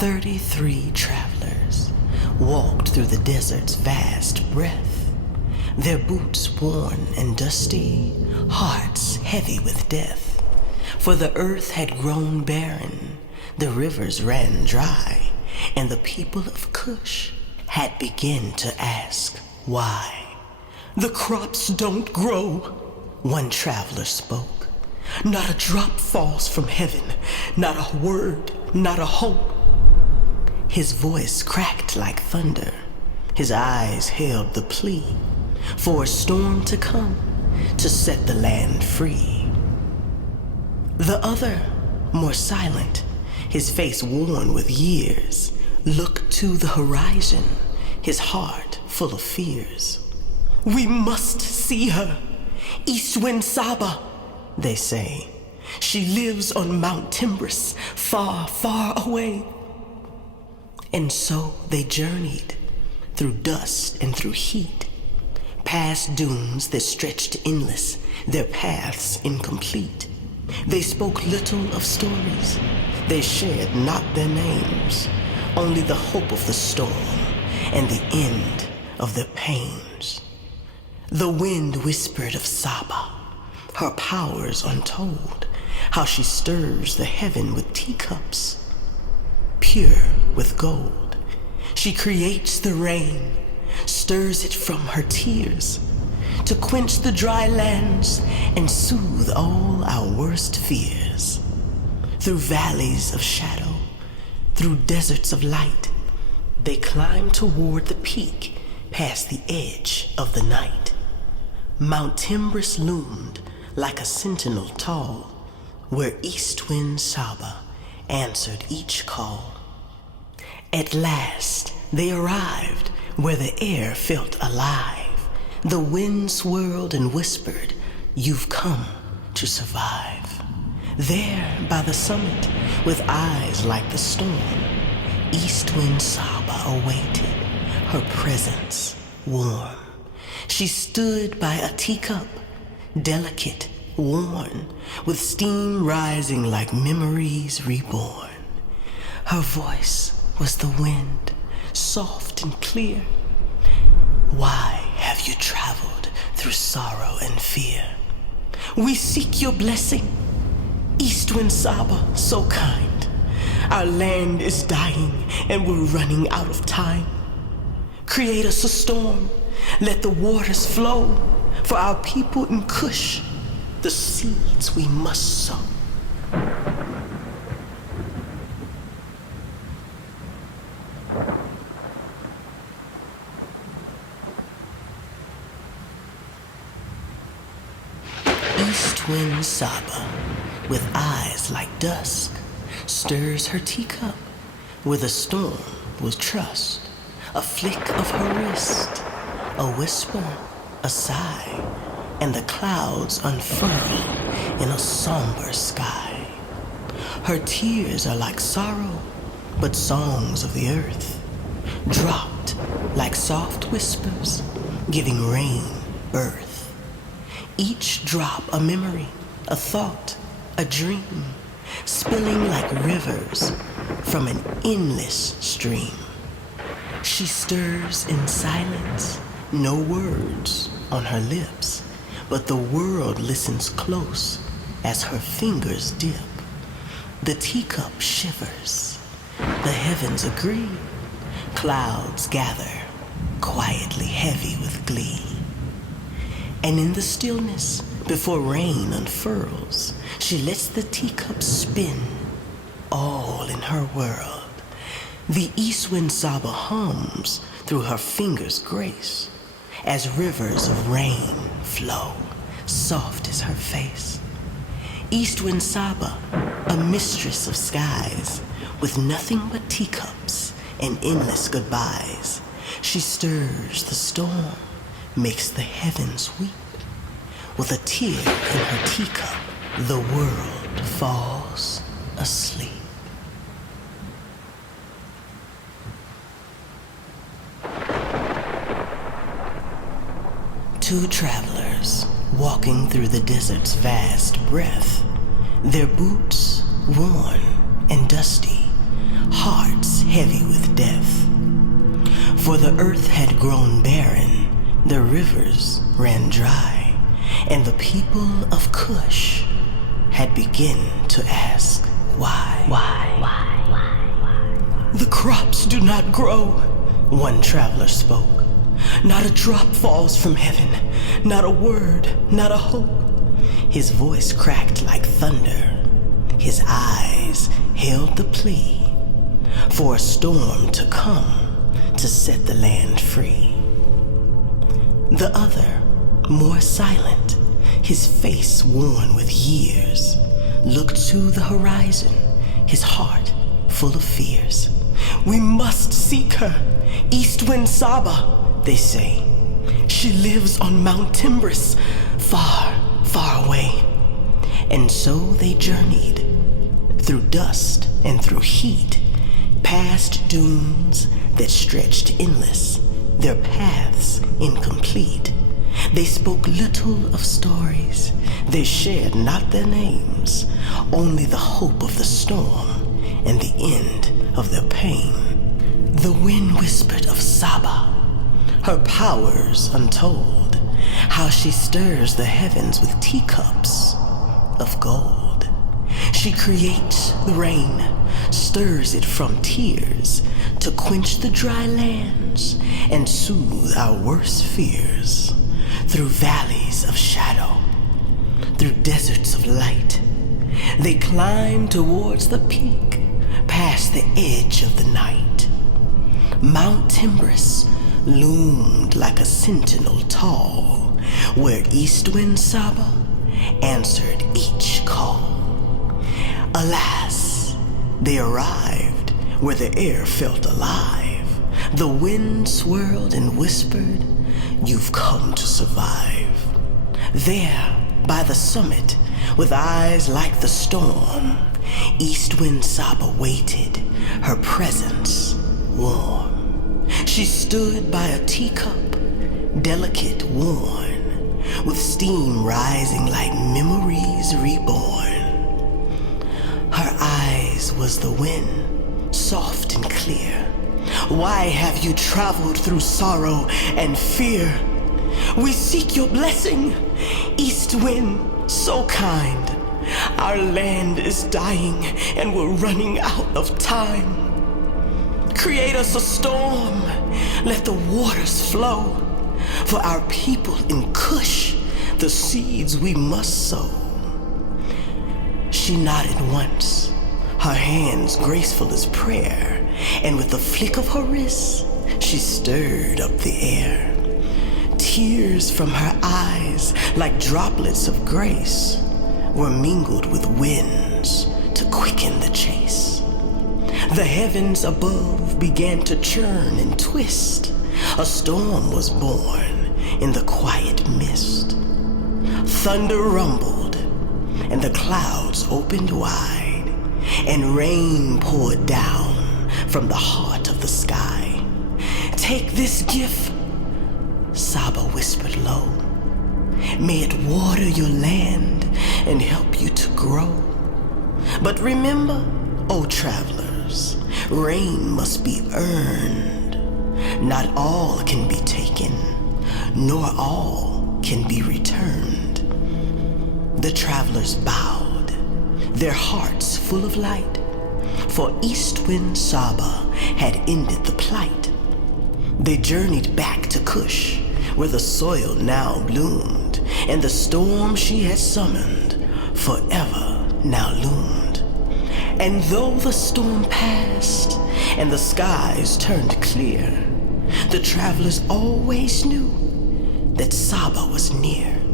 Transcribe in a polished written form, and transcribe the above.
33 travelers walked through the desert's vast breadth, their boots worn and dusty, hearts heavy with death. For the earth had grown barren, the rivers ran dry, and the people of Cush had begun to ask why. "The crops don't grow," one traveler spoke. "Not a drop falls from heaven, not a word, not a hope." His voice cracked like thunder, his eyes held the plea for a storm to come to set the land free. The other, more silent, his face worn with years, looked to the horizon, his heart full of fears. "We must see her, East Wind Saba," they say. "She lives on Mount Timbris, far, far away." And so they journeyed, through dust and through heat, past dunes that stretched endless, their paths incomplete. They spoke little of stories, they shared not their names, only the hope of the storm and the end of their pains. The wind whispered of Saba, her powers untold, how she stirs the heaven with teacups, pure with gold. She creates the rain, stirs it from her tears, to quench the dry lands and soothe all our worst fears. Through valleys of shadow, through deserts of light, they climb toward the peak, past the edge of the night. Mount Timbris loomed like a sentinel tall, where East Wind Saba answered each call. At last they arrived where the air felt alive. The wind swirled and whispered, "You've come to survive." There by the summit, with eyes like the storm, East Wind Saba awaited, her presence warm. She stood by a teacup, delicate, worn, with steam rising like memories reborn. Her voice was the wind, soft and clear. "Why have you traveled through sorrow and fear? We seek your blessing, East Wind Saba, so kind. Our land is dying and we're running out of time. Create us a storm, let the waters flow, for our people in Cush, the seeds we must sow." East Wind Saba, with eyes like dusk, stirs her teacup where the storm will trust. A flick of her wrist, a whisper, a sigh, and the clouds unfurl in a somber sky. Her tears are like sorrow, but songs of the earth, dropped like soft whispers, giving rain birth. Each drop a memory, a thought, a dream, spilling like rivers from an endless stream. She stirs in silence, no words on her lips, but the world listens close as her fingers dip. The teacup shivers, the heavens agree, clouds gather, quietly heavy with glee. And in the stillness, before rain unfurls, she lets the teacup spin, all in her world. The East Wind Saba hums through her fingers' grace, as rivers of rain flow, soft as her face. East Wind Saba, a mistress of skies, with nothing but teacups and endless goodbyes. She stirs the storm, makes the heavens weep. With a tear in her teacup, the world falls asleep. Two travelers walking through the desert's vast breadth, their boots worn and dusty, hearts heavy with death. For the earth had grown barren, the rivers ran dry, and the people of Cush had begun to ask, why? The crops do not grow, one traveler spoke. Not a drop falls from heaven, not a word, not a hope. His voice cracked like thunder. His eyes held the plea for a storm to come to set the land free. The other, more silent, his face worn with years, looked to the horizon, his heart full of fears. We must seek her, East Wind Saba, they say. She lives on Mount Timbris, far, far away. And so they journeyed, through dust and through heat, past dunes that stretched endless, their paths incomplete. They spoke little of stories, they shared not their names, only the hope of the storm and the end of their pain. The wind whispered of Saba, her powers untold, how she stirs the heavens with teacups of gold. She creates the rain, stirs it from tears to quench the dry lands and soothe our worst fears. Through valleys of shadow, through deserts of light, they climb towards the peak, past the edge of the night. Mount Timbris loomed like a sentinel tall, where East Wind Saba answered each call. Alas, they arrived where the air felt alive. The wind swirled and whispered, you've come to survive. There, by the summit, with eyes like the storm, East Wind Saba waited, her presence warm. She stood by a teacup, delicate, worn, with steam rising like memories reborn. Her eyes was the wind, soft and clear. Why have you traveled through sorrow and fear? We seek your blessing, East Wind, so kind. Our land is dying and we're running out of time. Create us a storm, let the waters flow. For our people in Cush, the seeds we must sow. She nodded once, her hands graceful as prayer, and with a flick of her wrist, she stirred up the air. Tears from her eyes, like droplets of grace, were mingled with winds to quicken the chase. The heavens above began to churn and twist. A storm was born in the quiet mist. Thunder rumbled, and the clouds opened wide, and rain poured down from the heart of the sky. Take this gift, Saba whispered low. May it water your land and help you to grow. But remember, O travelers, rain must be earned. Not all can be taken, nor all can be returned. The travelers bowed, their hearts full of light, for East Wind Saba had ended the plight. They journeyed back to Cush, where the soil now bloomed, and the storm she had summoned forever now loomed. And though the storm passed and the skies turned clear, the travelers always knew that Saba was near.